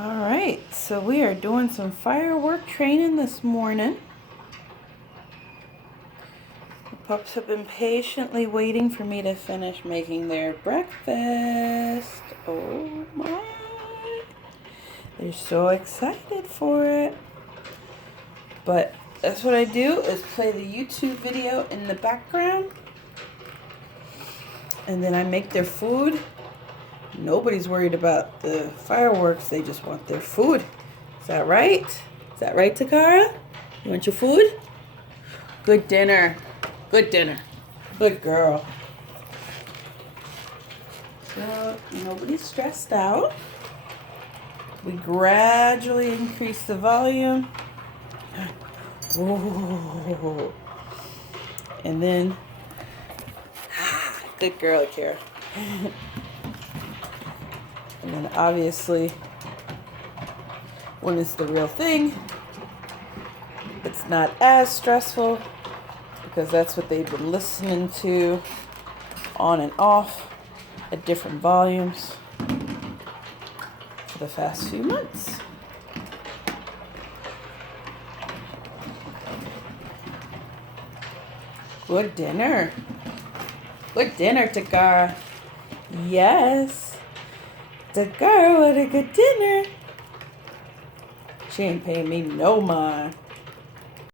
Alright, so we are doing some firework training this morning. The pups have been patiently waiting for me to finish making their breakfast. Oh my! They're so excited for it. But that's what I do, is play the YouTube video in the background. And then I make their food. Nobody's worried about the fireworks. They just want their food. Is that right? Is that right, Takara? You want your food? Good dinner. Good dinner. Good girl. So nobody's stressed out. We gradually increase the volume. Whoa. And then, good girl, Kara. And then obviously, when it's the real thing, it's not as stressful because that's what they've been listening to on and off at different volumes for the past few months. Good dinner. Good dinner, Takara. Yes. Takara, what a good dinner. She ain't paying me no mind.